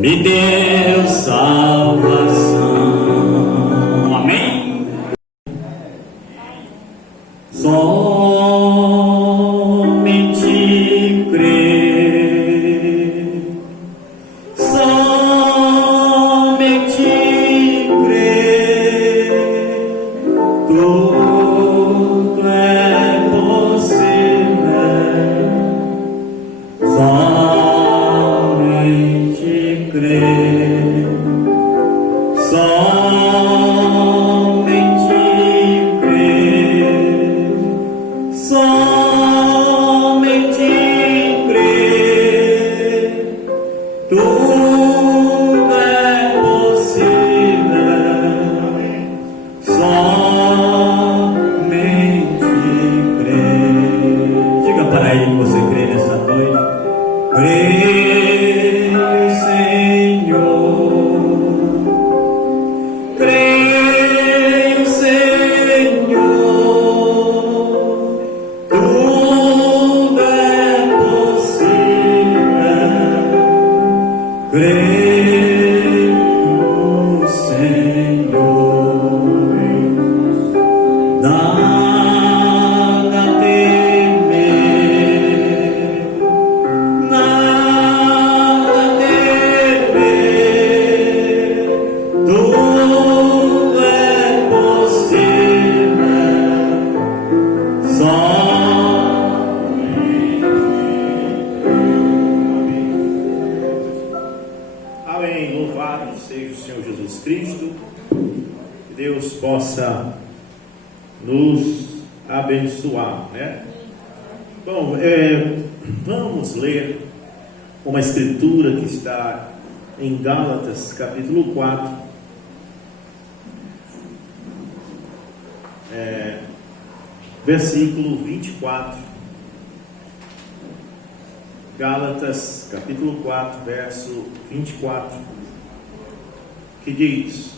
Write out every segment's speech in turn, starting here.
me deu salvação. Amém? Somente crer, somente crer, tudo é possível. Somente crer, somente crer, somente crer, tudo é possível. Somente crer. Diga para ele que você crê nessa noite. Creio, Senhor, creio, Senhor, tudo é possível. Creio, Senhor, nada temer, nada temer, tudo é possível. Só Amém. Louvado seja o Senhor Jesus Cristo. Que Deus possa nos abençoar, né? Bom, vamos ler uma escritura que está em Gálatas, capítulo 4, versículo 24. Gálatas, capítulo 4, verso 24, que diz: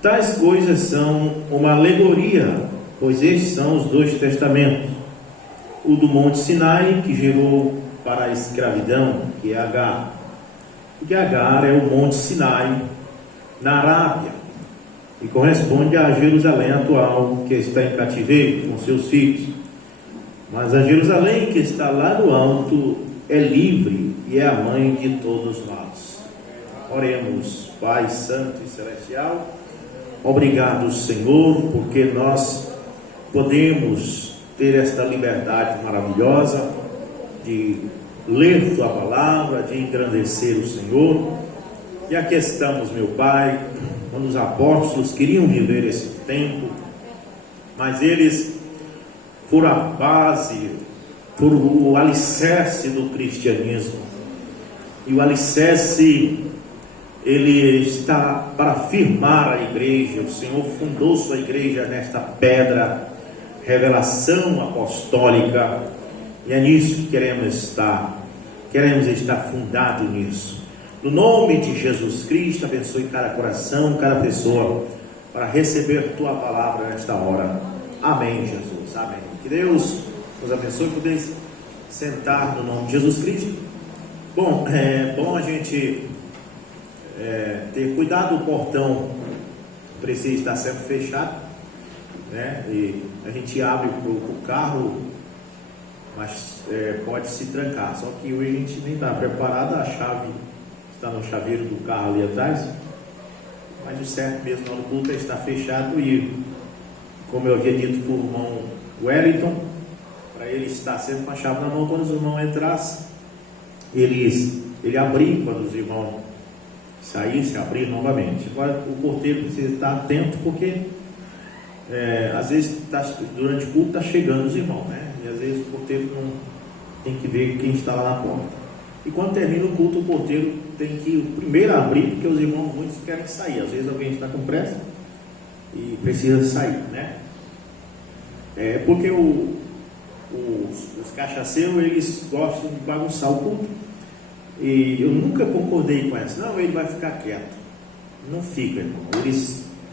tais coisas são uma alegoria, pois estes são os dois testamentos, o do Monte Sinai, que gerou para a escravidão, que é Agar, porque Agar é o Monte Sinai na Arábia, e corresponde a Jerusalém atual, que está em cativeiro com seus filhos. Mas a Jerusalém que está lá no alto é livre e é a mãe de todos nós. Oremos. Pai Santo e Celestial, obrigado, Senhor, porque nós podemos ter esta liberdade maravilhosa de ler Tua palavra, de engrandecer o Senhor. E aqui estamos, meu Pai, quando os apóstolos queriam viver esse tempo, mas eles foram a base, foram o alicerce do cristianismo. E o alicerce, ele está para firmar a igreja. O Senhor fundou sua igreja nesta pedra, revelação apostólica, e é nisso que queremos estar fundado nisso. No nome de Jesus Cristo, abençoe cada coração, cada pessoa, para receber Tua palavra nesta hora. Amém, Jesus, amém. Que Deus nos abençoe. Podemos sentar no nome de Jesus Cristo. Bom, é bom a gente ter cuidado. O portão precisa estar sempre fechado, né? E a gente abre o carro, mas pode se trancar. Só que hoje a gente nem está preparado. A chave está no chaveiro do carro ali atrás, mas o certo mesmo no culto é estar fechado. E como eu havia dito para o irmão Wellington, para ele estar sempre com a chave na mão, quando os irmãos entrassem, ele abrir, quando os irmãos saíssem, abrir novamente. Agora o porteiro precisa estar atento, porque às vezes durante o culto está chegando os irmãos, né? E às vezes o porteiro não tem que ver quem está lá na porta. E quando termina o culto, o porteiro tem que primeiro abrir, porque os irmãos muitos querem sair. Às vezes alguém está com pressa e precisa sair, né? Porque os cachaceiros, eles gostam de bagunçar o culto. E eu nunca concordei com essa. Não, ele vai ficar quieto. Não fica, irmão.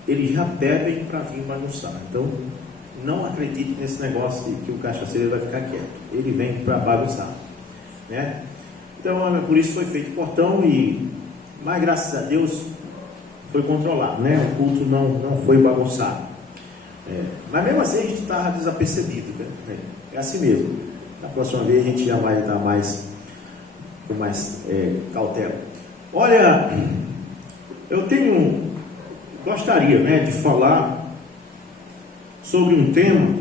Eles já bebem para vir bagunçar. Então, não acredite nesse negócio de que o cachaceiro vai ficar quieto. Ele vem para bagunçar, né? Então, por isso foi feito portão, mas graças a Deus foi controlado, né? O culto não foi bagunçado. Mas mesmo assim a gente estava desapercebido, né? É assim mesmo. Na próxima vez a gente já vai dar com mais cautela. Olha, eu gostaria, né, de falar sobre um tema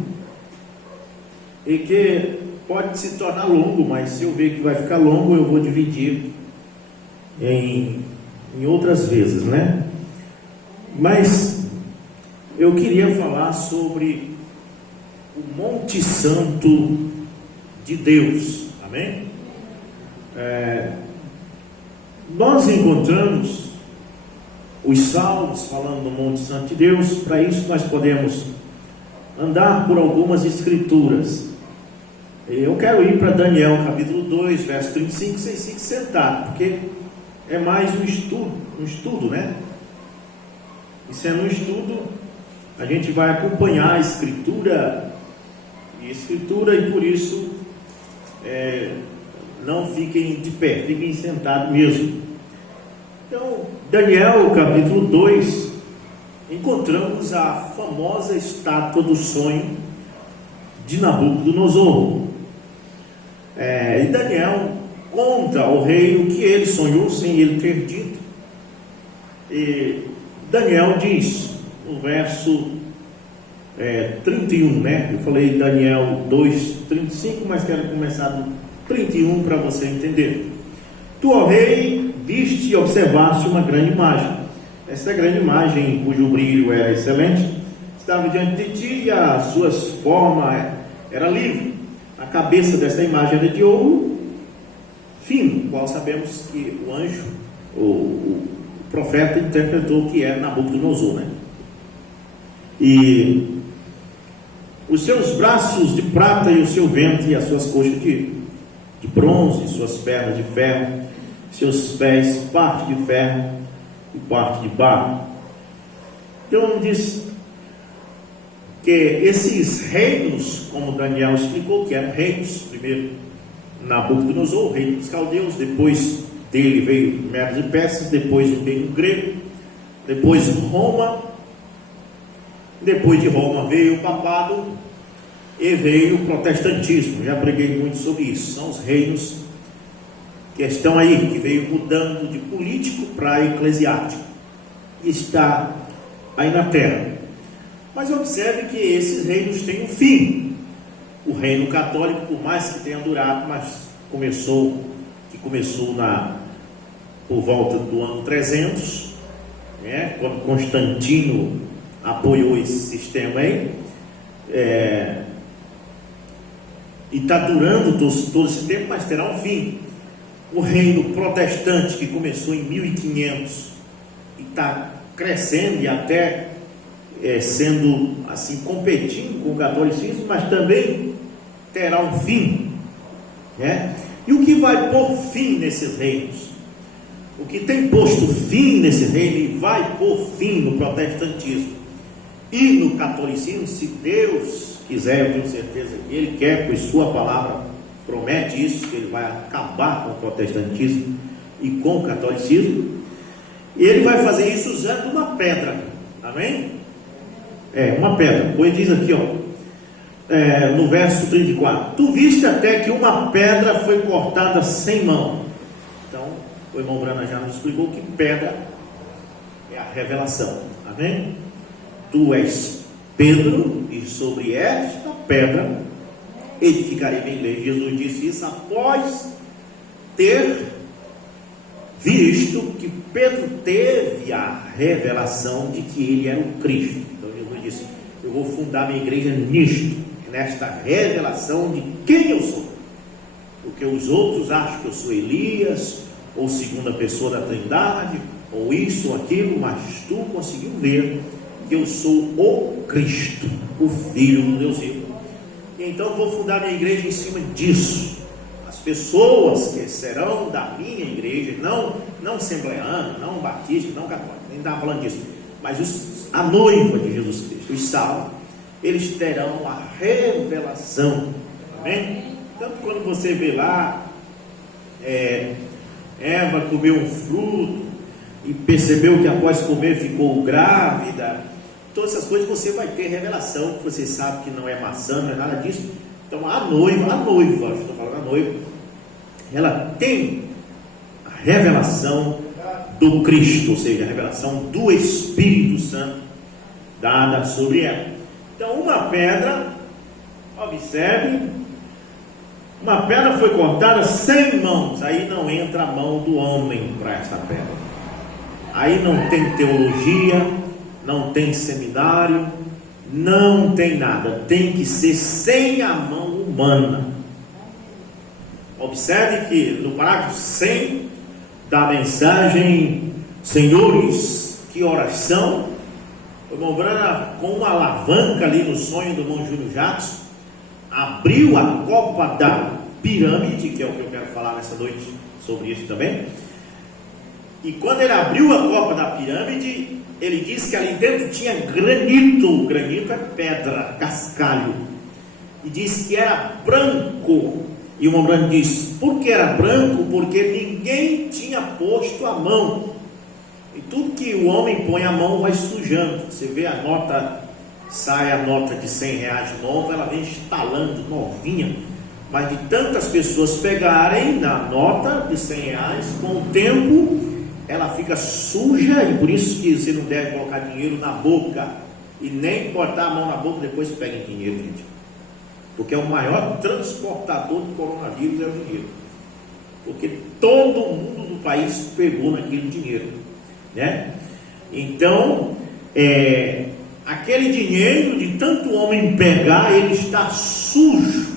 e que pode se tornar longo, mas se eu ver que vai ficar longo, eu vou dividir em outras vezes, né? Mas eu queria falar sobre o Monte Santo de Deus, amém? Nós encontramos os Salmos falando do Monte Santo de Deus. Para isso nós podemos andar por algumas escrituras. Eu quero ir para Daniel capítulo 2, verso 35, vocês fiquem sentados, porque é mais um estudo, né? E sendo um estudo, a gente vai acompanhar a escritura, e por isso não fiquem de pé, fiquem sentados mesmo. Então, Daniel capítulo 2, encontramos a famosa estátua do sonho de Nabucodonosor. E Daniel conta ao rei o que ele sonhou sem ele ter dito. E Daniel diz, no verso 31, né? Eu falei Daniel 2, 35, mas quero começar do 31 para você entender. Tu, ó rei, viste e observaste uma grande imagem. Essa grande imagem, cujo brilho era excelente, estava diante de ti e a sua forma era livre. A cabeça dessa imagem era de ouro fino, qual sabemos que o anjo, o profeta, interpretou que era Nabucodonosor, né? E os seus braços de prata e o seu ventre e as suas coxas de bronze, suas pernas de ferro, seus pés parte de ferro e parte de barro. Então diz que esses reinos, como Daniel explicou, que eram reinos, primeiro Nabucodonosor, o rei dos caldeus, depois dele veio Medos e Persas, depois o reino grego, depois Roma, depois de Roma veio o papado e veio o protestantismo. Já preguei muito sobre isso. São os reinos que estão aí, que veio mudando de político para eclesiástico e está aí na terra. Mas observe que esses reinos têm um fim. O reino católico, por mais que tenha durado, mas começou por volta do ano 300, né, quando Constantino apoiou esse sistema aí, e está durando todo esse tempo, mas terá um fim. O reino protestante, que começou em 1500 e está crescendo e até sendo assim, competindo com o catolicismo, mas também terá um fim, né? E o que vai pôr fim nesses reinos? O que tem posto fim nesse reino e vai pôr fim no protestantismo e no catolicismo, se Deus quiser, eu tenho certeza que Ele quer, pois Sua palavra promete isso, que Ele vai acabar com o protestantismo e com o catolicismo, e Ele vai fazer isso usando uma pedra, amém? Uma pedra, pois diz aqui, no verso 34, tu viste até que uma pedra foi cortada sem mão. Então, o irmão Brana já nos explicou que pedra é a revelação, amém? Tu és Pedro, e sobre esta pedra edificarei minha igreja. Jesus disse isso após ter visto que Pedro teve a revelação de que ele era o Cristo. Então Jesus disse, eu vou fundar minha igreja nesta revelação de quem eu sou. Porque os outros acham que eu sou Elias, ou segunda pessoa da Trindade, ou isso ou aquilo, mas tu conseguiu ver que eu sou o Cristo, o Filho do Deus vivo. Então vou fundar minha igreja em cima disso. As pessoas que serão da minha igreja, não assembleana, não batista, não católica, nem estava falando disso, mas a noiva de Jesus Cristo, os salvos, eles terão a revelação, amém? Tanto quando você vê lá Eva comeu um fruto e percebeu que após comer ficou grávida. Todas essas coisas você vai ter revelação, que você sabe que não é maçã, não é nada disso. Então a noiva, estou falando a noiva, ela tem a revelação do Cristo, ou seja, a revelação do Espírito Santo dada sobre ela. Então uma pedra, observe, uma pedra foi cortada sem mãos. Aí não entra a mão do homem para essa pedra. Aí não tem teologia, não tem seminário, não tem nada. Tem que ser sem a mão humana. Observe que no parágrafo 100 da mensagem, senhores, que oração, o irmão Brana, com uma alavanca ali no sonho do irmão Júlio Jacques, abriu a copa da pirâmide, que é o que eu quero falar nessa noite sobre isso também. E quando ele abriu a copa da pirâmide, ele disse que ali dentro tinha granito. Granito é pedra, cascalho. E disse que era branco. E o irmão Brana disse, por que era branco? Porque ninguém tinha posto a mão. E tudo que o homem põe a mão vai sujando. Você vê a nota, sai a nota de 100 reais nova, ela vem estalando, novinha. Mas de tantas pessoas pegarem na nota de 100 reais, com o tempo ela fica suja. E por isso que você não deve colocar dinheiro na boca e nem botar a mão na boca depois pegue dinheiro, gente. Porque é o maior transportador do coronavírus, é o dinheiro. Porque todo mundo do país pegou naquele dinheiro, né? Então, aquele dinheiro, de tanto homem pegar, ele está sujo.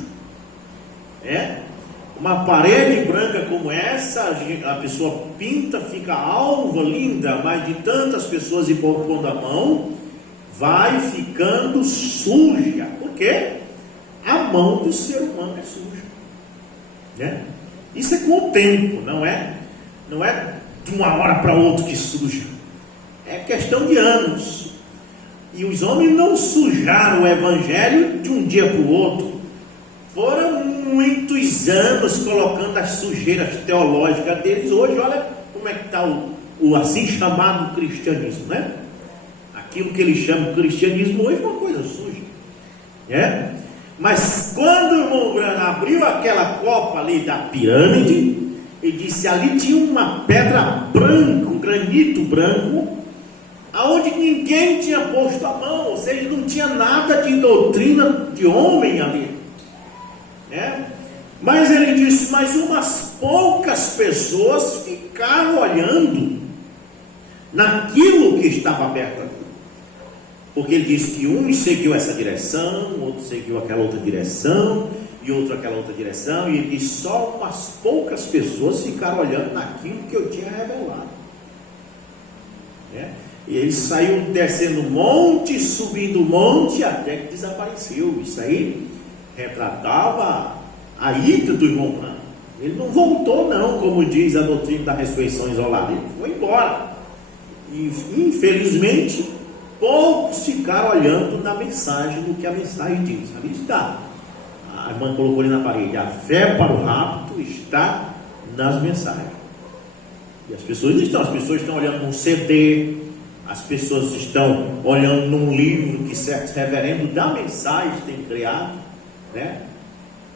Uma parede branca como essa, a pessoa pinta, fica alva, linda, mas de tantas pessoas ir pondo a mão, vai ficando suja. Por quê? A mão do ser humano é suja, né? Isso é com o tempo, não é de uma hora para outra que suja. É questão de anos. E os homens não sujaram o evangelho de um dia para o outro. Foram muitos anos colocando as sujeiras teológicas deles. Hoje, olha como é que está o assim chamado cristianismo, né? Aquilo que eles chamam de cristianismo hoje é uma coisa suja, né? Mas quando o irmão Brana abriu aquela copa ali da pirâmide, ele disse, ali tinha uma pedra branca, um granito branco, aonde ninguém tinha posto a mão, ou seja, não tinha nada de doutrina de homem ali, né? Mas ele disse, mas umas poucas pessoas ficaram olhando naquilo que estava aberto ali. Porque ele disse que um seguiu essa direção, outro seguiu aquela outra direção, e outro aquela outra direção, e ele disse, só umas poucas pessoas ficaram olhando naquilo que eu tinha revelado, né? E ele saiu descendo o monte, subindo o monte, até que desapareceu. Isso aí retratava a ida do irmão Brana. Ele não voltou não, como diz a doutrina da ressurreição isolada, ele foi embora. E infelizmente poucos ficaram olhando na mensagem, do que a mensagem diz. Ali está, a irmã colocou ali na parede, a fé para o rapto está nas mensagens. E as pessoas estão olhando num CD, as pessoas estão olhando num livro que certos reverendos da mensagem têm criado, né?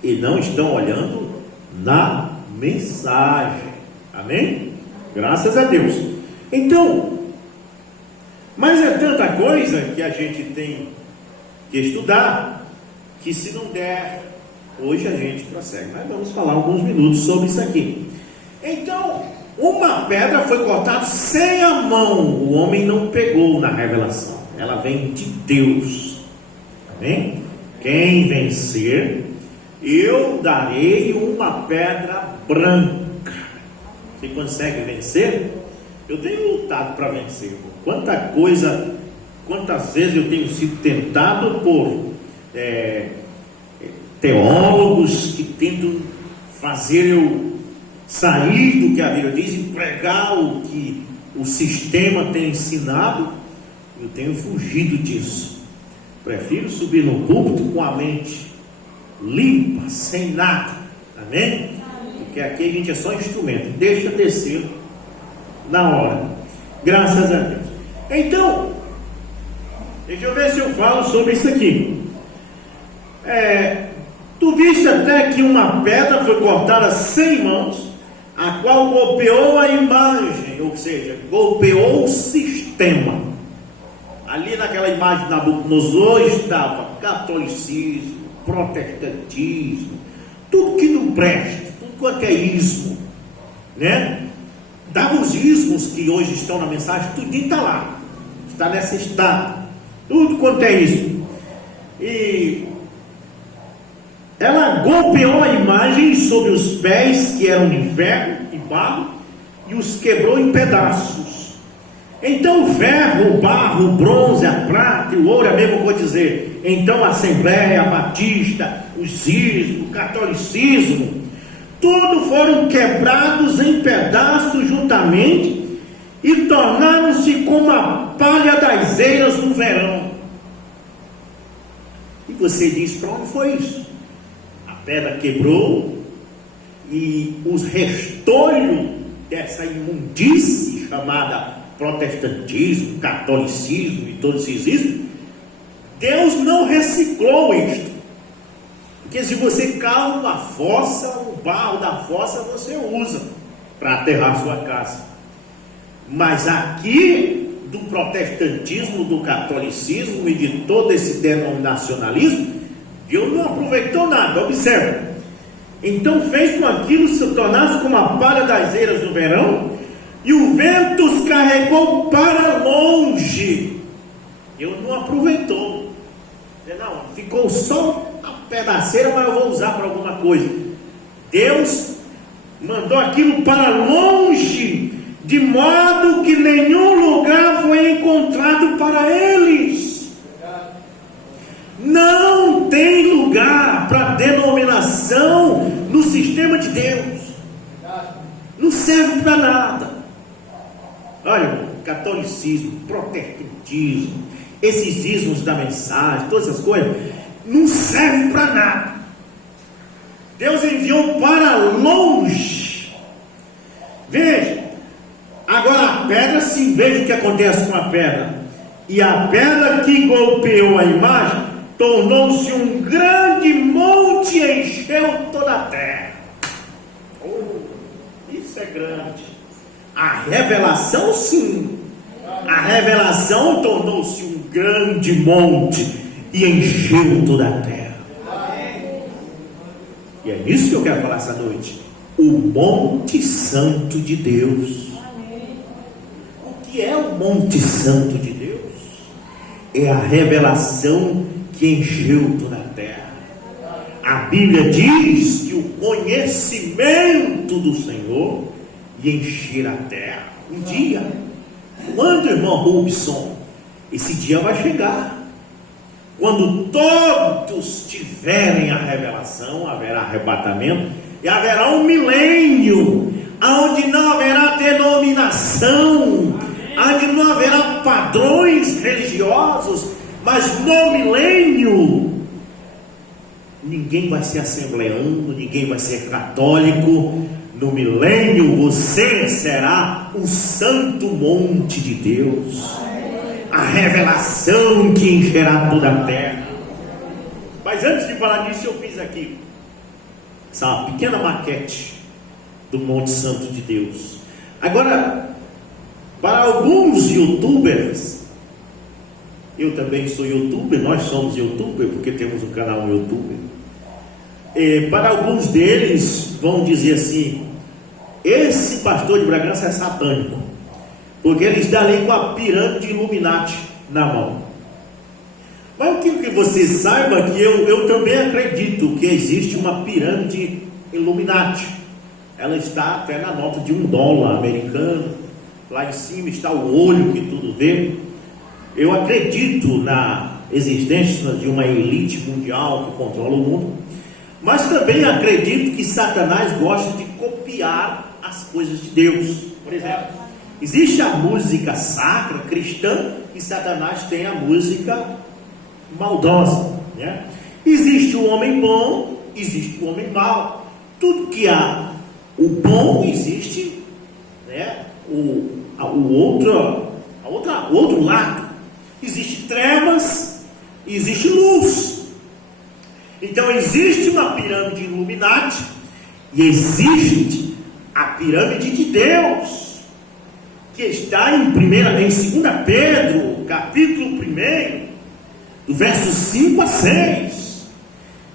E não estão olhando na mensagem. Amém? Graças a Deus. Então, mas é tanta coisa que a gente tem que estudar, que se não der, hoje a gente prossegue. Mas vamos falar alguns minutos sobre isso aqui. Então, uma pedra foi cortada sem a mão. O homem não pegou na revelação. Ela vem de Deus. Amém? Quem vencer, eu darei uma pedra branca. Você consegue vencer? Eu tenho lutado para vencer. Quantas vezes eu tenho sido tentado por teólogos que tentam fazer eu sair do que a Bíblia diz e pregar o que o sistema tem ensinado. Eu tenho fugido disso. Prefiro subir no púlpito com a mente limpa, sem nada. Amém? Do porque aqui a gente é só instrumento, deixa descer na hora, graças a Deus. Então, deixa eu ver se eu falo sobre isso aqui. Tu viste até que uma pedra foi cortada sem mãos, a qual golpeou a imagem, ou seja, golpeou o sistema. Ali naquela imagem de Nabucodonosor estava catolicismo, protestantismo, tudo que não presta, tudo quanto é ismo, né? Dava os ismos que hoje estão na mensagem, tudinho está lá, está nessa estátua, tudo quanto é ismo. E ela golpeou a imagem sobre os pés, que eram de ferro e barro, e os quebrou em pedaços. Então o ferro, o barro, o bronze, a prata e o ouro, é a mesma coisa dizer. Então a Assembleia, a Batista, os ismos, o catolicismo, tudo foram quebrados em pedaços juntamente e tornaram-se como a palha das eiras no verão. E você diz, para onde foi isso? A pedra quebrou e os restolhos dessa imundície chamada protestantismo, catolicismo e todos esses ismos, Deus não reciclou isto. Porque se você cava uma fossa, o barro da fossa você usa para aterrar sua casa. Mas aqui, do protestantismo, do catolicismo e de todo esse denominacionalismo, Deus não aproveitou nada, observa. Então fez com aquilo se tornasse como a palha das eiras do verão, e o vento os carregou para longe. Deus não aproveitou. Não, ficou só a pedaceira, mas eu vou usar para alguma coisa. Deus mandou aquilo para longe, de modo que nenhum lugar foi encontrado para eles. Não tem lugar para denominação no sistema de Deus. Não serve para nada. Olha, catolicismo, protestantismo, esses ismos da mensagem, todas essas coisas, não servem para nada. Deus enviou para longe. Veja, agora a pedra, se veja o que acontece com a pedra. E a pedra que golpeou a imagem tornou-se um grande monte e encheu toda a terra. Isso é grande. A revelação, sim. A revelação tornou-se um grande monte e encheu toda a terra. E é nisso que eu quero falar essa noite. O Monte Santo de Deus. O que é o Monte Santo de Deus? É a revelação que encheu toda a terra. A Bíblia diz que o conhecimento do Senhor ia encher a terra. Um dia, quando, irmão Robson, esse dia vai chegar. Quando todos tiverem a revelação, haverá arrebatamento e haverá um milênio, onde não haverá denominação, onde não haverá padrões religiosos, mas no milênio ninguém vai ser assembleano, ninguém vai ser católico. No milênio você será o santo monte de Deus, a revelação que encherá toda a terra. Mas antes de falar disso, eu fiz aqui essa pequena maquete do Monte Santo de Deus. Agora, para alguns youtubers, eu também sou youtuber, nós somos youtuber porque temos um canal no YouTube. Para alguns deles vão dizer assim: esse pastor de Bragança é satânico, porque ele está ali com a pirâmide Illuminati na mão. Mas eu quero que você saiba que eu também acredito que existe uma pirâmide Illuminati. Ela está até na nota de $1 americano. Lá em cima está o olho que tudo vê. Eu acredito na existência de uma elite mundial que controla o mundo, mas também acredito que Satanás gosta de copiar as coisas de Deus. Por exemplo, existe a música sacra cristã e Satanás tem a música maldosa, né? Existe o homem bom, existe o homem mau. Tudo que há o bom existe, né? O outro lado. Existe trevas e existe luz. Então existe uma pirâmide Illuminati e existe a pirâmide de Deus, que está em 2 Pedro, capítulo 1, do verso 5 a 6,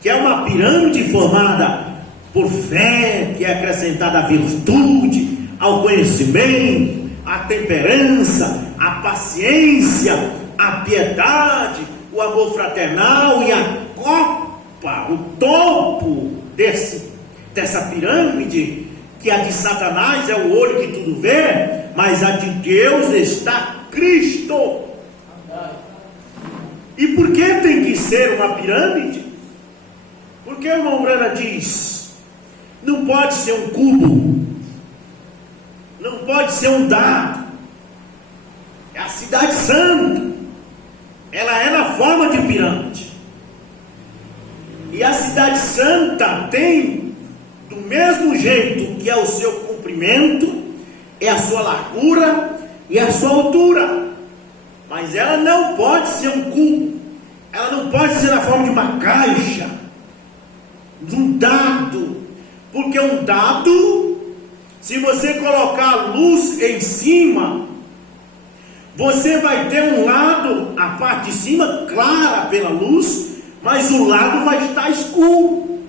que é uma pirâmide formada por fé, que é acrescentada à virtude, ao conhecimento, à temperança, à paciência, à piedade, o amor fraternal, e a copa, o topo dessa pirâmide, que a de Satanás é o olho que tudo vê, mas a de Deus está Cristo. E por que tem que ser uma pirâmide? Porque o irmão Brana diz: não pode ser um cubo, não pode ser um dado. É a cidade santa, ela é na forma de pirâmide. E a cidade santa tem, do mesmo jeito que é o seu comprimento, é a sua largura e a sua altura. Mas ela não pode ser um cubo, ela não pode ser na forma de uma caixa, de um dado. Porque um dado, se você colocar a luz em cima, você vai ter um lado, a parte de cima clara pela luz, mas o lado vai estar escuro.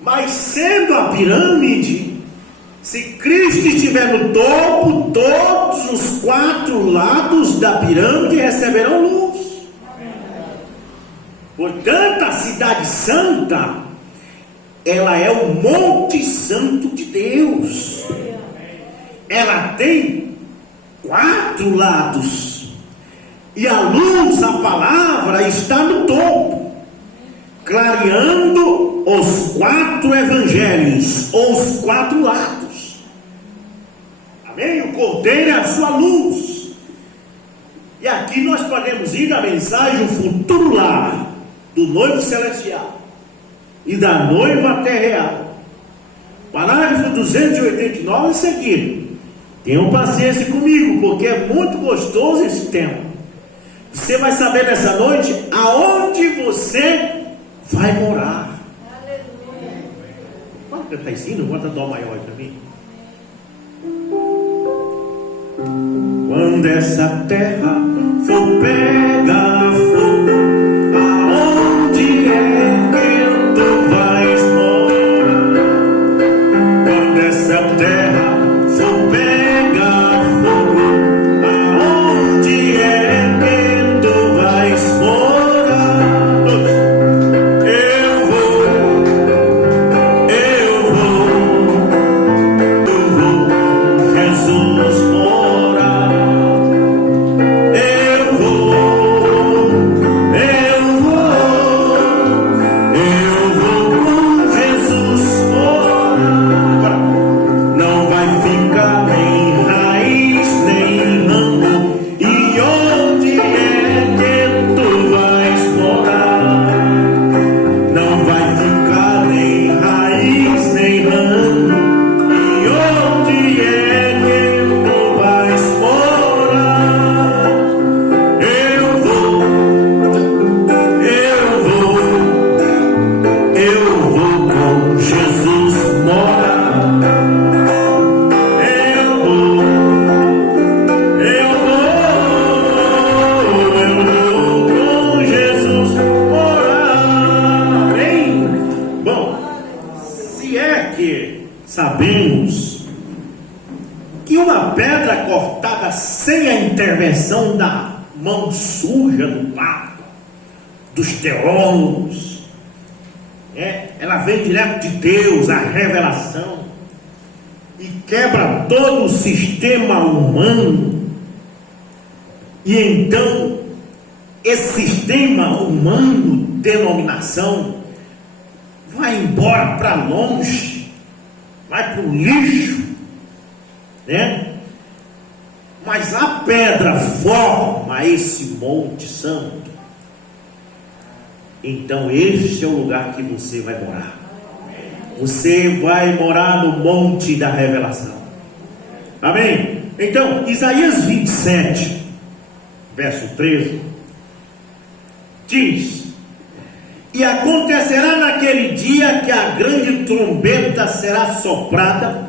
Mas sendo a pirâmide, se Cristo estiver no topo, todos os 4 lados da pirâmide receberão luz. Portanto, a cidade santa, ela é o Monte Santo de Deus. Ela tem 4 lados, e a luz, a palavra, está no topo, clareando os 4 evangelhos, ou os 4 lados. Amém? O Cordeiro é a sua luz. E aqui nós podemos ir da mensagem o futuro lar do noivo celestial e da noiva terreal. Parágrafo 289 seguir. Tenham paciência comigo, porque é muito gostoso esse tema. Você vai saber nessa noite aonde você vai morar. Aleluia. Pode cantar isso? Não bota dó maior aí para mim. Quando essa terra for pegar fogo, aonde é que tu vais morar? Quando essa terra for pegar fogo, aonde é que tu vais morar? Eu vou, Jesus morar. Eu vou com Jesus morar. Agora, não vai ficar nem raiz nem ramo. E onde é que tu vais morar? Não vai ficar nem raiz nem ramo. E onde é que tu vais morar? Eu vou com Jesus morar. Eu vou com Jesus morar. Amém? Bom, se é que sabemos que uma pedra cortada sem a intervenção da mão suja do Papa, dos teólogos, ela vem direto de Deus, a revelação, e quebra todo o sistema humano. E então esse sistema humano, denominação, vai embora para longe, vai para o lixo, né? Mas a pedra forma esse Monte Santo. Então este é o lugar que você vai morar. Você vai morar no monte da revelação. Amém? Então, Isaías 27, verso 13, diz: e acontecerá naquele dia que a grande trombeta será soprada,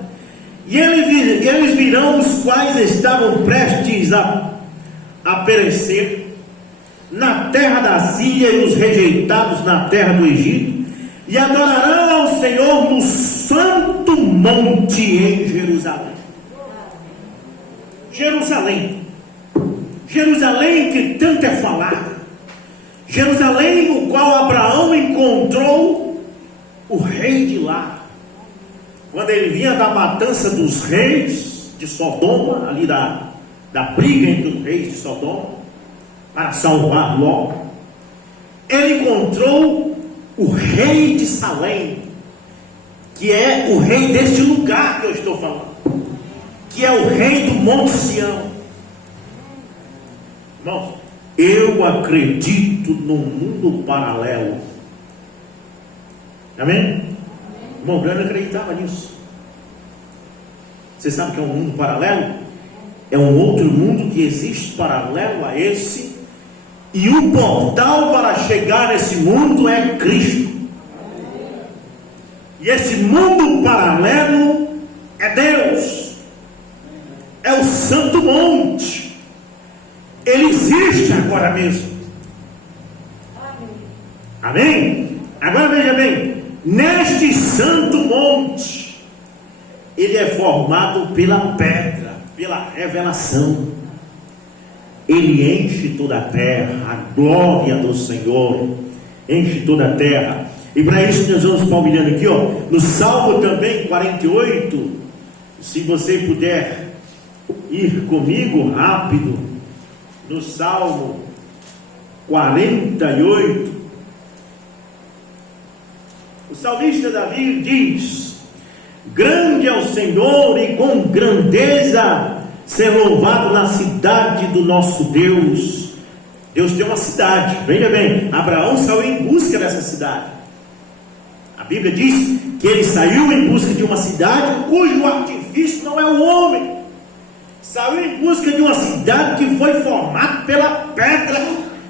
e eles virão os quais estavam prestes a perecer na terra da Síria e os rejeitados na terra do Egito, e adorarão ao Senhor no santo monte em Jerusalém. Jerusalém, Jerusalém que tanto é falado, Jerusalém no qual Abraão encontrou o rei de lá, quando ele vinha da matança dos reis de Sodoma, ali da briga entre os reis de Sodoma, para salvar Ló. Ele encontrou o rei de Salém, que é o rei deste lugar que eu estou falando, que é o rei do Monte Sião. Irmãos, eu acredito num mundo paralelo. Amém? Irmão Brano acreditava nisso. Você sabe o que é um mundo paralelo? É um outro mundo que existe paralelo a esse, e o portal para chegar nesse mundo é Cristo. E esse mundo paralelo é Deus, é o Santo Monte. Ele existe agora mesmo. Amém? Agora veja bem, neste Santo Monte, ele é formado pela pedra, pela revelação. Ele enche toda a terra, a glória do Senhor enche toda a terra. E para isso nós vamos palmilhando aqui, ó, no Salmo também 48. Se você puder ir comigo rápido, no Salmo 48, o salmista Davi diz: grande é o Senhor e com grandeza ser louvado na cidade do nosso Deus. Deus tem uma cidade, veja bem, Abraão saiu em busca dessa cidade. A Bíblia diz que ele saiu em busca de uma cidade cujo artifício não é o homem. Saiu em busca de uma cidade que foi formada pela pedra,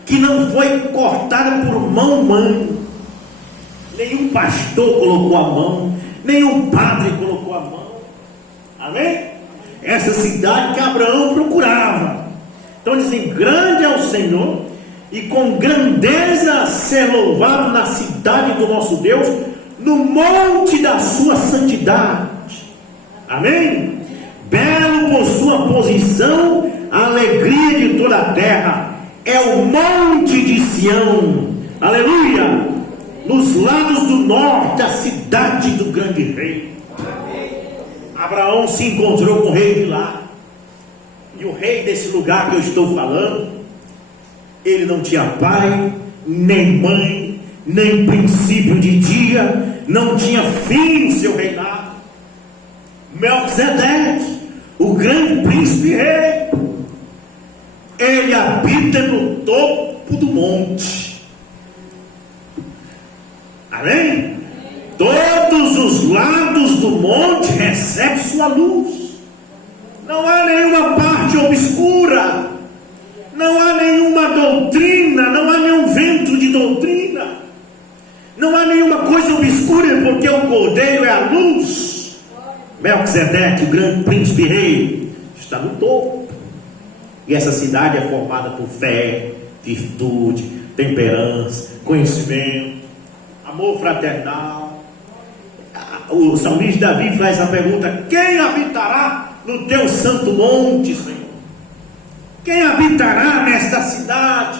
que não foi cortada por mão humana. Nenhum pastor colocou a mão, nenhum padre colocou a mão. Amém? Essa cidade que Abraão procurava. Então dizem: grande é o Senhor e com grandeza ser louvado na cidade do nosso Deus, no monte da sua santidade. Amém? Belo por sua posição, a alegria de toda a terra, é o monte de Sião. Aleluia! Nos lados do norte, a cidade do grande rei. Abraão se encontrou com o rei de lá, e o rei desse lugar que eu estou falando, ele não tinha pai, nem mãe, nem princípio de dia, não tinha fim no seu reinado. Melquisedeque, o grande príncipe rei, ele habita no topo do monte. Amém? Todos os lados do monte recebem sua luz. Não há nenhuma parte obscura, não há nenhuma doutrina, não há nenhum vento de doutrina, não há nenhuma coisa obscura, porque o Cordeiro é a luz. Melquisedeque, o grande príncipe rei, está no topo. E essa cidade é formada por fé, virtude, temperança, conhecimento, amor fraternal. O salmista Davi faz a pergunta: quem habitará no teu santo monte, Senhor? Quem habitará nesta cidade?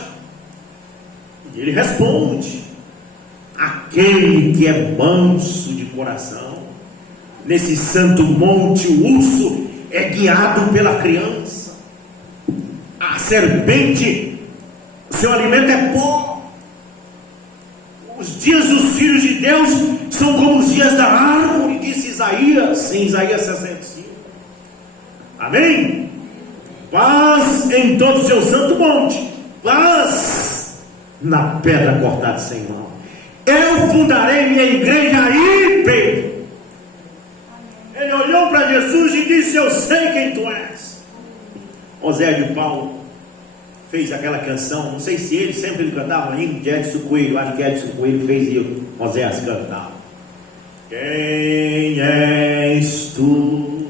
E ele responde: aquele que é manso de coração. Nesse santo monte o urso é guiado pela criança, a serpente, seu alimento é pó. Os dias dos filhos de Deus são como os dias da árvore, disse Isaías, em Isaías 65. Amém? Paz em todo o seu santo monte, paz na pedra cortada sem mão. eu fundarei minha igreja aí, Pedro. Ele olhou para Jesus e disse: eu sei quem tu és. Oséias de Paulo fez aquela canção, não sei se ele sempre cantava hino de Edson Coelho, acho que Edson Coelho fez e Oséias cantava. Quem és tu,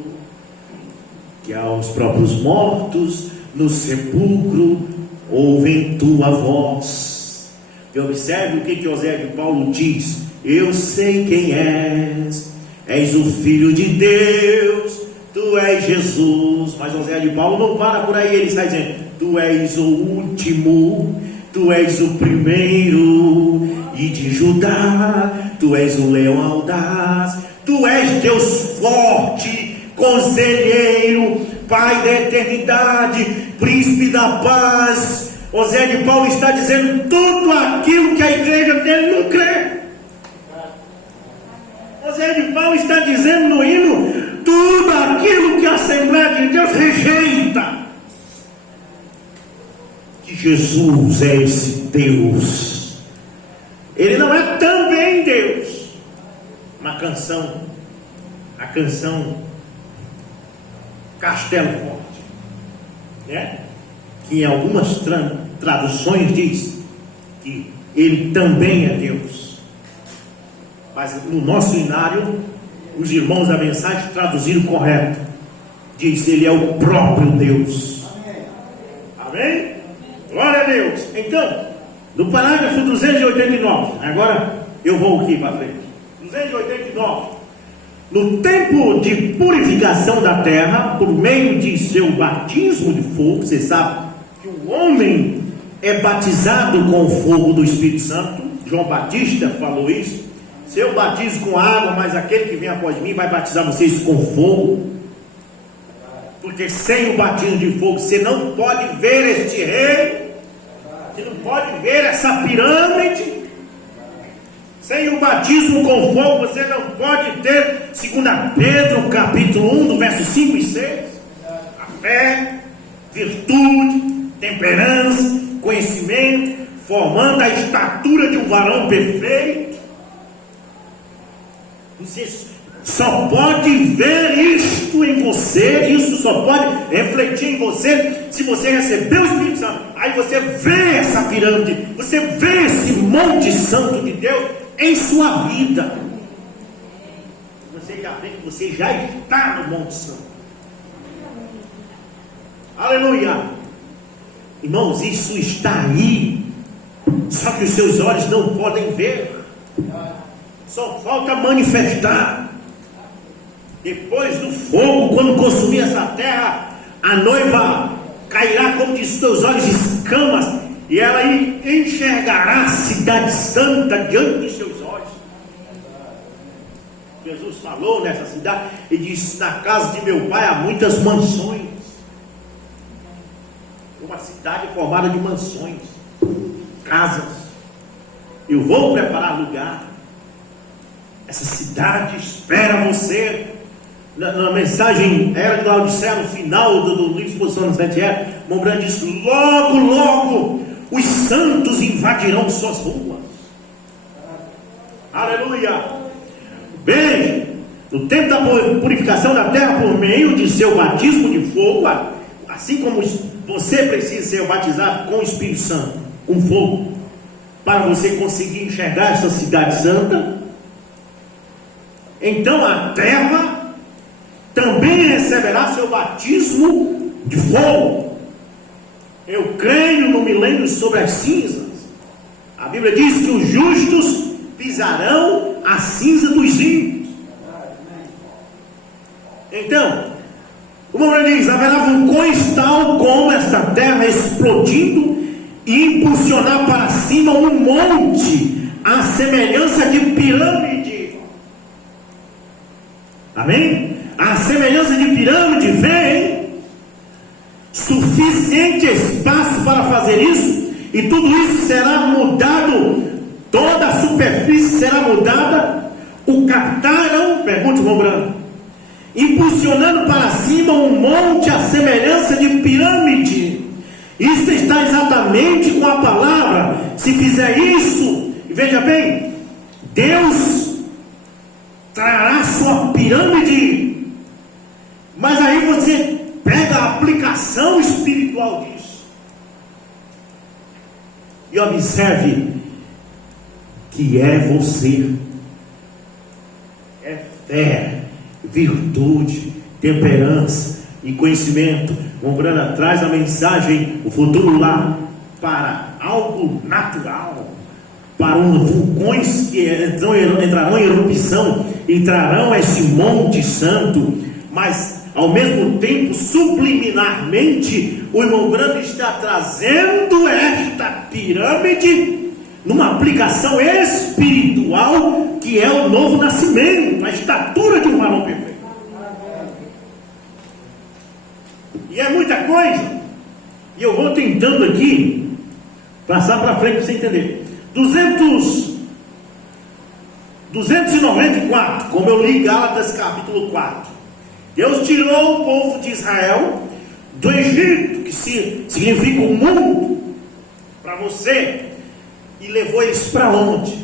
que aos próprios mortos no sepulcro ouvem tua voz? E observe o que Oséias de Paulo diz: eu sei quem és o Filho de Deus, tu és Jesus. Mas Oséias de Paulo não para por aí, ele está dizendo: tu és o último, tu és o primeiro, e de Judá, tu és o leão audaz, tu és Deus forte, conselheiro, Pai da eternidade, príncipe da paz. Oséias de Paulo está dizendo tudo aquilo que a igreja dele não crê. Oséias de Paulo está dizendo no hino tudo aquilo que a Assembleia de Deus rejeita. Que Jesus é esse Deus. Ele não é também Deus. A canção Castelo Forte, né? Que em algumas traduções diz que ele também é Deus. Mas no nosso inário, os irmãos da mensagem traduziram correto. Diz: ele é o próprio Deus. Amém? Glória a Deus. Então, no parágrafo 289, agora eu vou aqui para frente. 289. No tempo de purificação da terra, por meio de seu batismo de fogo, você sabe que o homem é batizado com o fogo do Espírito Santo. João Batista falou isso. Se eu batizo com água, mas aquele que vem após mim vai batizar vocês com fogo. Porque sem o batismo de fogo você não pode ver este rei, você não pode ver essa pirâmide. Sem o batismo com fogo você não pode ter, 2 Pedro capítulo 1, do verso 5 e 6, a fé, virtude, temperança, conhecimento, formando a estatura de um varão perfeito. Você só pode ver isto em você, isso só pode refletir em você se você receber o Espírito Santo. Aí você vê essa pirâmide, você vê esse monte santo de Deus em sua vida. Você já vê que você já está no monte santo. Aleluia. Irmãos, isso está aí, só que os seus olhos não podem ver. Só falta manifestar. Depois do fogo, quando consumir essa terra, a noiva cairá como de seus olhos escamas, e ela enxergará a cidade santa diante de seus olhos. Jesus falou nessa cidade e disse: na casa de meu pai há muitas mansões. Uma cidade formada de mansões, casas. Eu vou preparar lugar. Essa cidade espera você. Na mensagem Era de Laodiceia, no final do livro de Exposição das Sete Eras, Mombrand diz: logo, logo os santos invadirão suas ruas. Aleluia. Bem, no tempo da purificação da terra por meio de seu batismo de fogo, assim como você precisa ser batizado com o Espírito Santo, com fogo, para você conseguir enxergar essa cidade santa, então a terra também receberá seu batismo de fogo. Eu creio no milênio sobre as cinzas. A Bíblia diz que os justos pisarão a cinza dos ímpios. Então, como a Bíblia diz, haverá vulcões tal como esta terra explodindo e impulsionar para cima um monte, à semelhança de pirâmide. Amém? A semelhança de pirâmide vem suficiente espaço para fazer isso, e tudo isso será mudado, toda a superfície será mudada. O captaram, pergunte o Branco, impulsionando para cima um monte à semelhança de pirâmide. Isso está exatamente com a palavra. Se fizer isso, veja bem, Deus trará sua pirâmide, mas aí você pega a aplicação espiritual disso e observe que é você, é fé, virtude, temperança e conhecimento. Lembrando, traz a mensagem, o futuro lá, para algo natural, para vulcões que entrarão em erupção, entrarão esse monte santo, mas ao mesmo tempo, subliminarmente, o irmão Branham está trazendo esta pirâmide numa aplicação espiritual, que é o novo nascimento, a estatura de um varão perfeito. E é muita coisa, e eu vou tentando aqui passar para frente para você entender. 294, como eu li Gálatas capítulo 4. Deus tirou o povo de Israel do Egito, que significa o mundo, para você, e levou eles para onde?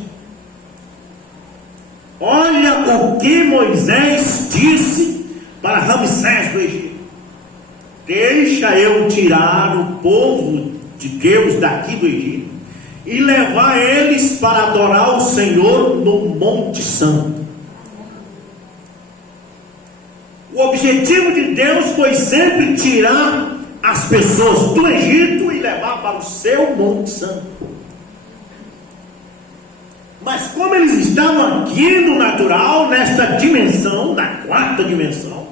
Olha o que Moisés disse para Ramsés do Egito: deixa eu tirar o povo de Deus daqui do Egito e levar eles para adorar o Senhor no Monte Santo. O objetivo de Deus foi sempre tirar as pessoas do Egito e levar para o seu Monte Santo. Mas como eles estavam aqui no natural, nesta dimensão, na quarta dimensão,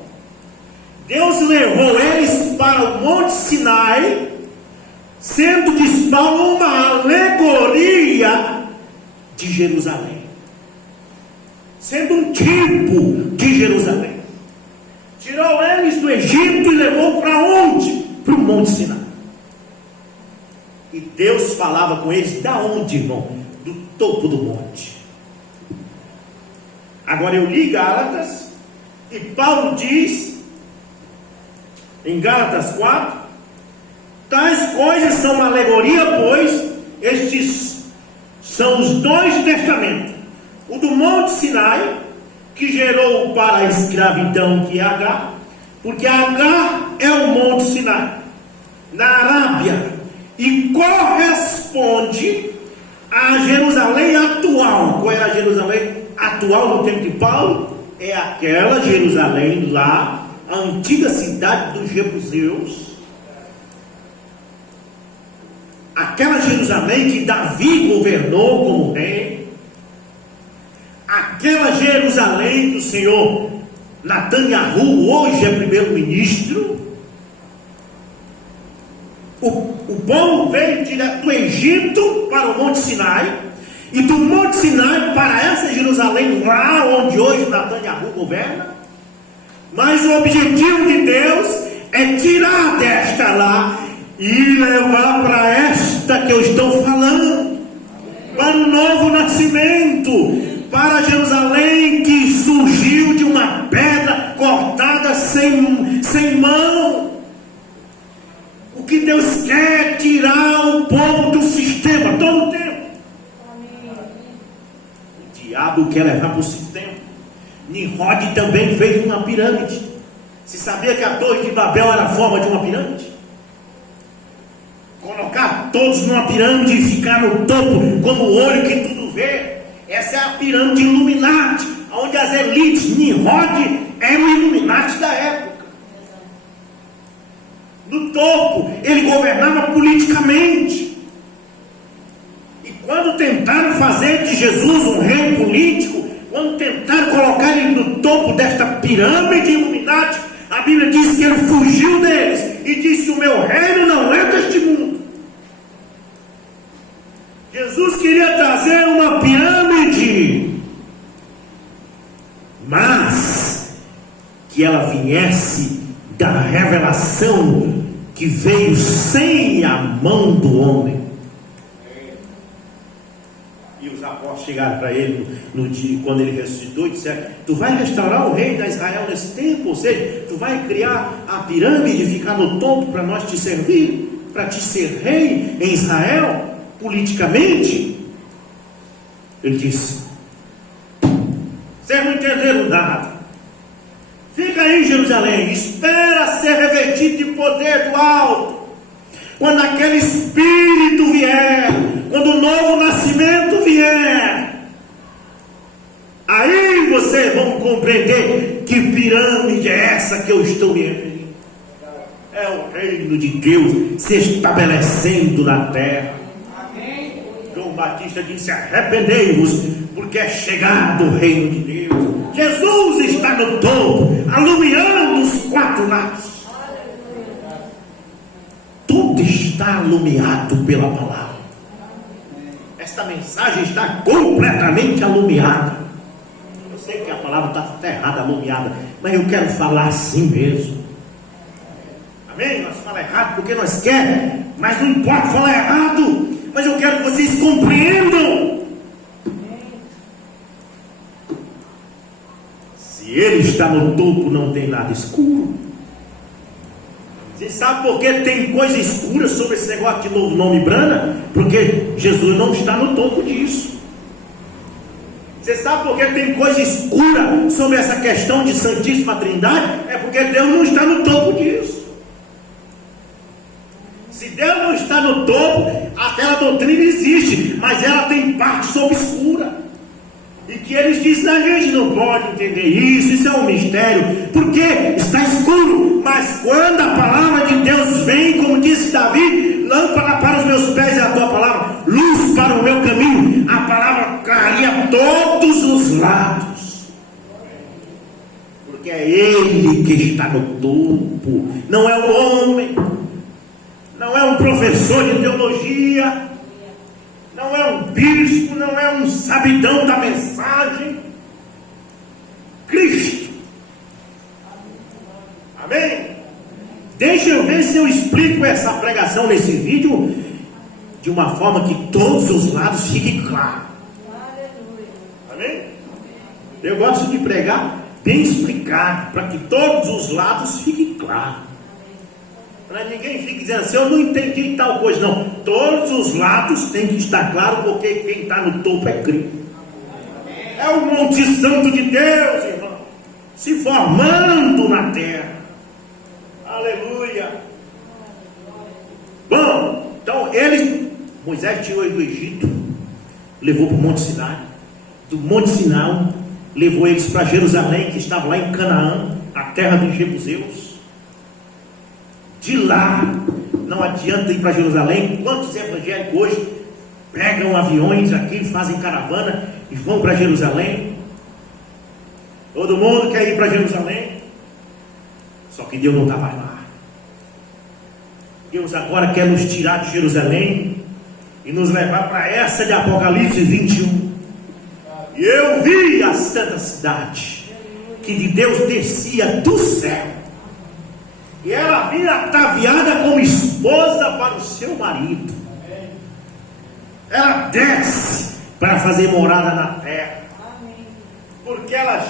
Deus levou eles para o Monte Sinai, sendo que Paulo uma alegoria de Jerusalém, sendo um tipo de Jerusalém. Tirou eles do Egito e levou para onde? Para o Monte Sinai. E Deus falava com eles da onde, irmão? Do topo do monte. Agora eu li Gálatas, e Paulo diz em Gálatas 4: tais coisas são uma alegoria, pois estes são os dois testamentos: o do Monte Sinai, que gerou para a escravidão, que é Agar, porque Agar é o Monte Sinai na Arábia, e corresponde a Jerusalém atual. Qual era a Jerusalém atual no tempo de Paulo? É aquela Jerusalém lá, a antiga cidade dos jebuseus, aquela Jerusalém que Davi governou como rei, aquela Jerusalém que o senhor Netanyahu hoje é primeiro-ministro. O povo veio direto do Egito para o Monte Sinai, e do Monte Sinai para essa Jerusalém lá onde hoje Netanyahu governa. Mas o objetivo de Deus é tirar desta lá e levar para esta que eu estou falando, para o novo nascimento, para Jerusalém que surgiu de uma pedra cortada sem mão. O que Deus quer é tirar o povo do sistema todo o tempo. O diabo quer levar para o sistema. Nimrod também fez uma pirâmide. Você sabia que a Torre de Babel era a forma de uma pirâmide? Colocar todos numa pirâmide e ficar no topo como o olho que tudo vê. Essa é a pirâmide Illuminati, onde as elites. Nimrod era o Illuminati da época. No topo, ele governava politicamente. E quando tentaram fazer de Jesus um rei político, quando tentaram colocar ele no topo desta pirâmide Illuminati, a Bíblia diz que ele fugiu deles e disse que o meu reino não é deste mundo. Jesus queria trazer uma pirâmide, mas que ela viesse da revelação que veio sem a mão do homem. E os apóstolos chegaram para ele no dia quando ele ressuscitou e disseram: tu vai restaurar o rei da Israel nesse tempo? Ou seja, tu vai criar a pirâmide e ficar no topo para nós te servir, para te ser rei em Israel politicamente? Ele disse: entenderam nada. Fica aí, Jerusalém, espera ser revestido de poder do alto. Quando aquele Espírito vier, quando o novo nascimento vier, aí vocês vão compreender que pirâmide é essa que eu estou me referindo. É o reino de Deus se estabelecendo na terra. João Batista disse: arrependei-vos, porque é chegado o reino de Deus. Jesus está no topo, alumiando os quatro lados. Tudo está alumiado pela palavra. Esta mensagem está completamente alumiada. Eu sei que a palavra está errada, alumiada, mas eu quero falar assim mesmo. Amém? Nós falamos errado porque nós queremos, mas não importa falar errado, mas eu quero que vocês compreendam. Se ele está no topo, não tem nada escuro. Você sabe por que tem coisa escura sobre esse negócio de novo nome Brana? Porque Jesus não está no topo disso. Você sabe por que tem coisa escura sobre essa questão de Santíssima Trindade? É porque Deus não está no topo disso. Se Deus não está no topo, aquela doutrina existe, mas ela tem partes obscuras. E que eles dizem: a gente não pode entender isso é um mistério, porque está escuro. Mas quando a palavra de Deus vem, como disse Davi: lâmpada para os meus pés é a tua palavra, luz para o meu caminho. A palavra clareia a todos os lados, porque é Ele que está no topo, não é o homem, não é um professor de teologia, não é um bispo, não é um sabidão da mensagem. Cristo. Amém? Deixa eu ver se eu explico essa pregação nesse vídeo de uma forma que todos os lados fiquem claros. Amém? Eu gosto de pregar bem explicado, para que todos os lados fiquem claros. Para ninguém fique dizendo assim: eu não entendi tal coisa. Não, todos os lados têm que estar claro, porque quem está no topo é Cristo. É o Monte Santo de Deus, irmão, se formando na terra. Aleluia. Bom, então Moisés tirou ele do Egito, levou para o Monte Sinai. Do Monte Sinai levou eles para Jerusalém, que estava lá em Canaã, a terra dos Jebuseus. De lá, não adianta ir para Jerusalém. Quantos evangélicos hoje pegam aviões aqui, fazem caravana e vão para Jerusalém? Todo mundo quer ir para Jerusalém, só que Deus não está mais lá. Deus agora quer nos tirar de Jerusalém e nos levar para essa de Apocalipse 21. E eu vi a santa cidade, que de Deus descia do céu, e ela vinha ataviada como esposa para o seu marido. Ela desce para fazer morada na terra, porque ela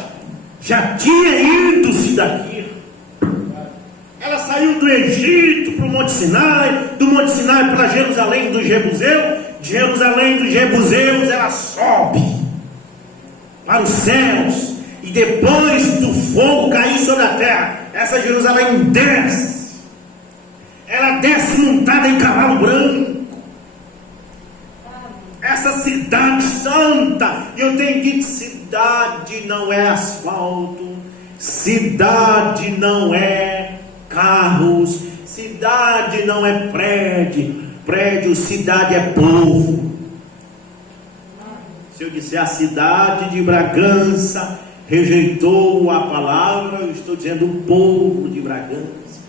já tinha ido-se daqui. Ela saiu do Egito para o Monte Sinai, do Monte Sinai para Jerusalém dos Jebuseus, de Jerusalém dos Jebuseus ela sobe para os céus, e depois do fogo cair sobre a terra, essa Jerusalém desce. Ela desce montada em cavalo branco. Essa cidade santa, eu tenho dito, cidade não é asfalto, cidade não é carros, cidade não é prédio, cidade é povo. Se eu disser a cidade de Bragança rejeitou a palavra, eu estou dizendo o povo de Bragança.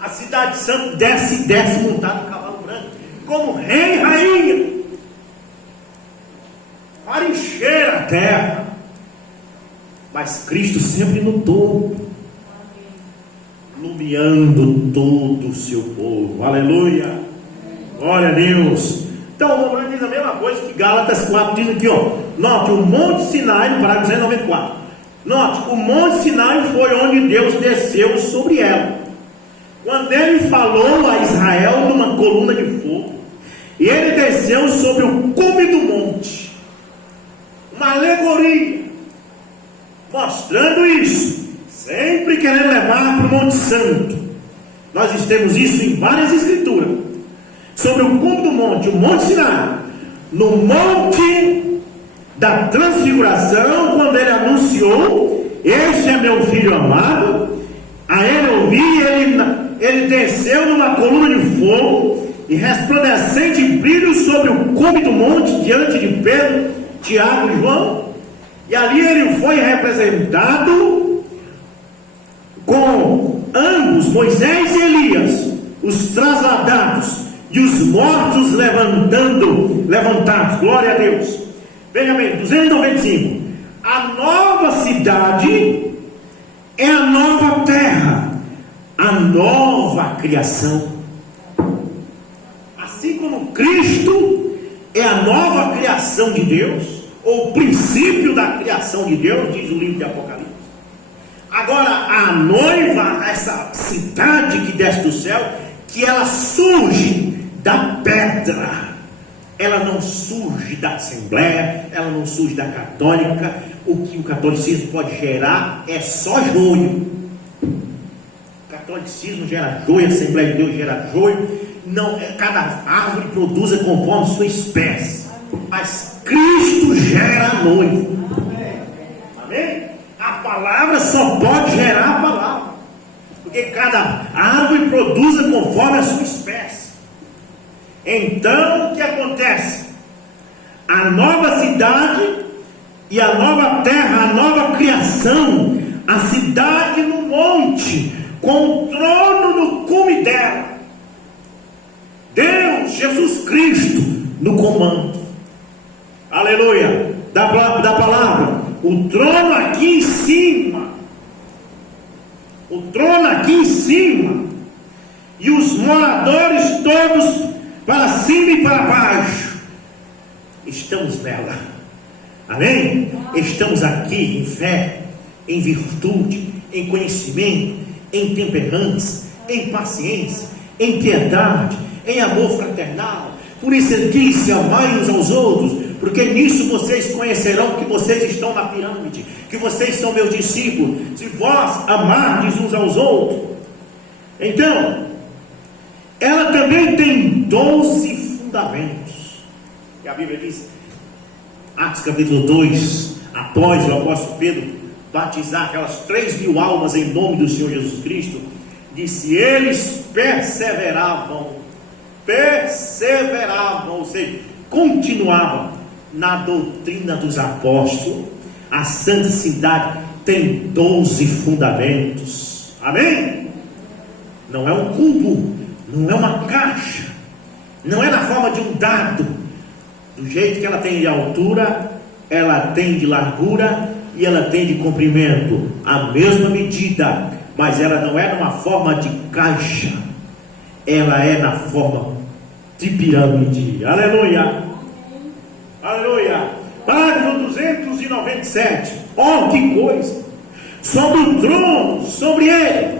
A cidade santa desce montado em cavalo branco, como rei e rainha, para encher a terra. Mas Cristo sempre no topo, iluminando todo o seu povo. Aleluia, glória a Deus. Então, o Romano diz a mesma coisa que Gálatas 4 diz aqui, ó. Note, o Monte Sinai, no parágrafo 194. Note, o Monte Sinai foi onde Deus desceu sobre ela. Quando ele falou a Israel numa coluna de fogo, e ele desceu sobre o cume do monte. Uma alegoria mostrando isso, sempre querendo levar para o Monte Santo. Nós temos isso em várias escrituras, sobre o cume do monte, o Monte Sinai, no Monte da Transfiguração, quando ele anunciou: este é meu filho amado, a ele ouvi. Ele desceu numa coluna de fogo e resplandecente brilho sobre o cume do monte, diante de Pedro, Tiago e João. E ali ele foi representado com ambos, Moisés e Elias, os trasladados e os mortos levantados. Glória a Deus. Veja bem, 295. A nova cidade é a nova terra, a nova criação. Assim como Cristo é a nova criação de Deus, ou o princípio da criação de Deus, diz o livro de Apocalipse. Agora a noiva, essa cidade que desce do céu, que ela surge da pedra. Ela não surge da Assembleia, ela não surge da Católica. O que o catolicismo pode gerar é só joio. O catolicismo gera joio, a Assembleia de Deus gera joio. Não, cada árvore produza conforme sua espécie. Mas Cristo gera noivo. Amém? A palavra só pode gerar a palavra, porque cada árvore produza conforme a sua espécie. Então o que acontece? A nova cidade e a nova terra, a nova criação, a cidade no monte, com o trono no cume dela, Deus, Jesus Cristo, no comando. Aleluia, da palavra. O trono aqui em cima, o trono aqui em cima, e os moradores todos para cima e para baixo. Estamos nela. Amém? Estamos aqui em fé, em virtude, em conhecimento, em temperança, em paciência, em piedade, em amor fraternal. Por isso ele disse: amai uns aos outros, porque nisso vocês conhecerão que vocês estão na pirâmide, que vocês são meus discípulos, se vós amardes uns aos outros. Então, ela também tem 12 fundamentos. E a Bíblia diz, Atos capítulo 2, após o apóstolo Pedro batizar aquelas 3.000 almas em nome do Senhor Jesus Cristo, disse: eles perseveravam, ou seja, continuavam na doutrina dos apóstolos. A santa cidade tem 12 fundamentos. Amém? Não é um cubo, não é uma caixa, não é na forma de um dado. Do jeito que ela tem de altura, ela tem de largura e ela tem de comprimento, a mesma medida, mas ela não é numa forma de caixa, ela é na forma de pirâmide. Aleluia, aleluia. Parágrafo 297. Oh, que coisa! Sobre o trono, sobre ele,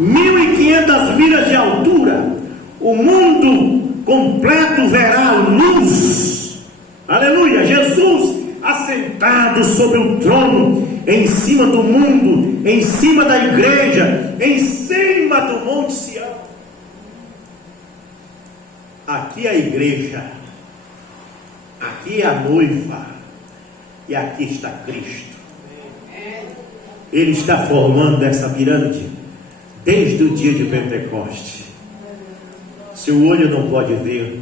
1.500 milhas de altura, o mundo completo verá luz. Aleluia. Jesus assentado sobre o trono, em cima do mundo, em cima da igreja, em cima do Monte Sião. Aqui é a igreja, aqui é a noiva, e aqui está Cristo. Ele está formando essa pirâmide desde o dia de Pentecoste. Seu olho não pode ver.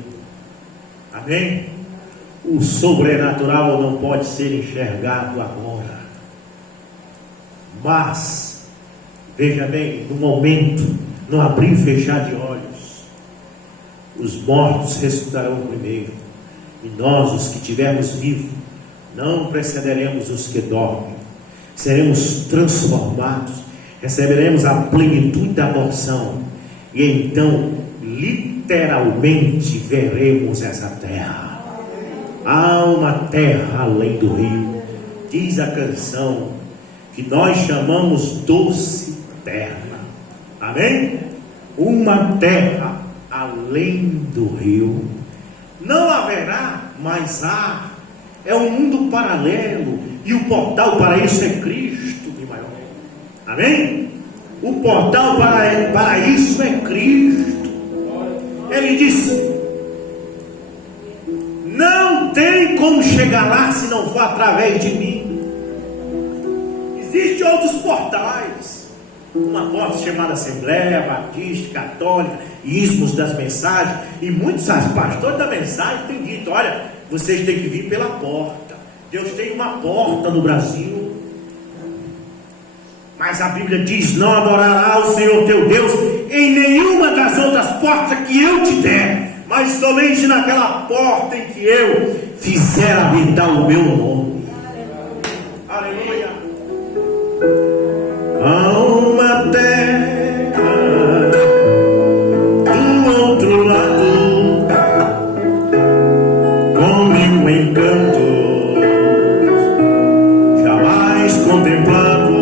Amém? O sobrenatural não pode ser enxergado agora. Mas, veja bem, no momento, no abrir e fechar de olhos, os mortos ressuscitarão primeiro, e nós, os que estivermos vivos, não precederemos os que dormem. Seremos transformados, receberemos a plenitude da porção, e então literalmente veremos essa terra. Há uma terra além do rio, diz a canção, que nós chamamos doce terra. Amém? Uma terra além do rio. Não haverá mais ar. É um mundo paralelo, e o portal para isso é Cristo. Amém? O portal para isso é Cristo. Ele disse: não tem como chegar lá se não for através de mim. Existem outros portais. Uma porta chamada Assembleia Batista Católica, ismos das mensagens. E muitos pastores da mensagem têm dito: olha, vocês têm que vir pela porta. Deus tem uma porta no Brasil. Mas a Bíblia diz: não adorará o Senhor teu Deus em nenhuma das outras portas que eu te der, mas somente naquela porta em que eu fizer habitar o meu nome. Aleluia. Há uma terra do outro lado, com mil encantos jamais contemplados.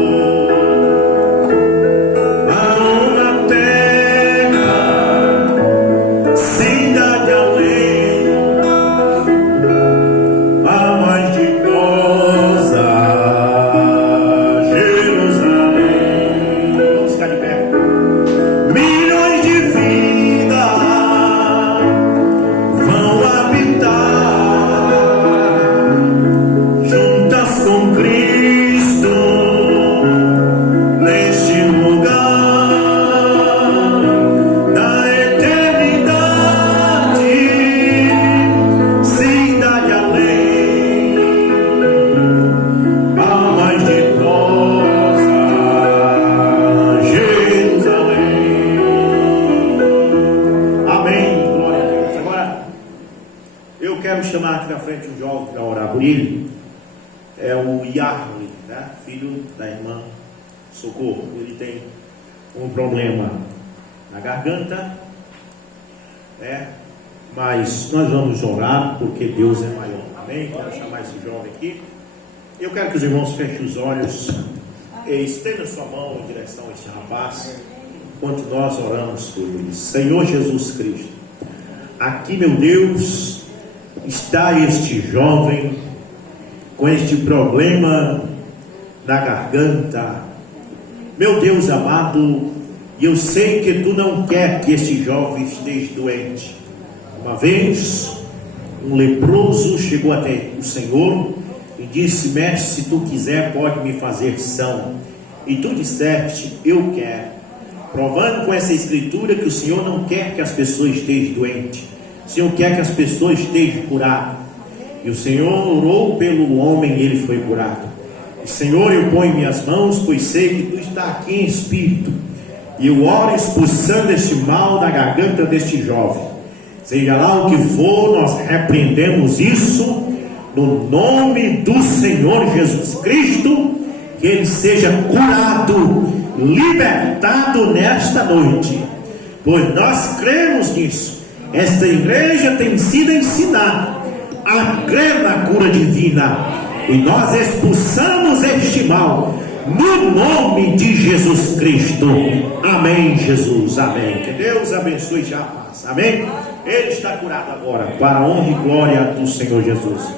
Socorro. Ele tem um problema na garganta, mas nós vamos orar porque Deus é maior. Amém? Quero chamar esse jovem aqui. Eu quero que os irmãos fechem os olhos e estendam sua mão em direção a este rapaz enquanto nós oramos por ele. Senhor Jesus Cristo, aqui, meu Deus, está este jovem com este problema na garganta. Meu Deus amado, e eu sei que tu não quer que este jovem esteja doente. Uma vez, um leproso chegou até o Senhor e disse: mestre, se tu quiser, pode me fazer são. E tu disseste: eu quero. Provando com essa escritura que o Senhor não quer que as pessoas estejam doentes. O Senhor quer que as pessoas estejam curadas. E o Senhor orou pelo homem e ele foi curado. Senhor, eu ponho minhas mãos, pois sei que tu está aqui em espírito, e eu oro expulsando este mal da garganta deste jovem. Seja lá o que for, nós repreendemos isso no nome do Senhor Jesus Cristo. Que ele seja curado, libertado nesta noite, pois nós cremos nisso. Esta igreja tem sido ensinada a crer na cura divina, e nós expulsamos este mal no nome de Jesus Cristo. Amém, Jesus, amém. Que Deus abençoe já a paz, amém. Ele está curado agora, para a honra e glória do Senhor Jesus.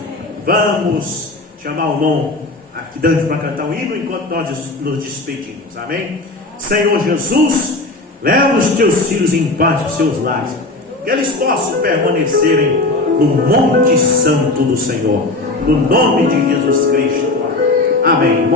Vamos chamar o irmão aqui dentro para cantar o hino enquanto nós nos despedimos, amém. Senhor Jesus, leva os teus filhos em paz para os seus lares, que eles possam permanecerem no Monte Santo do Senhor, no nome de Jesus Cristo, amém.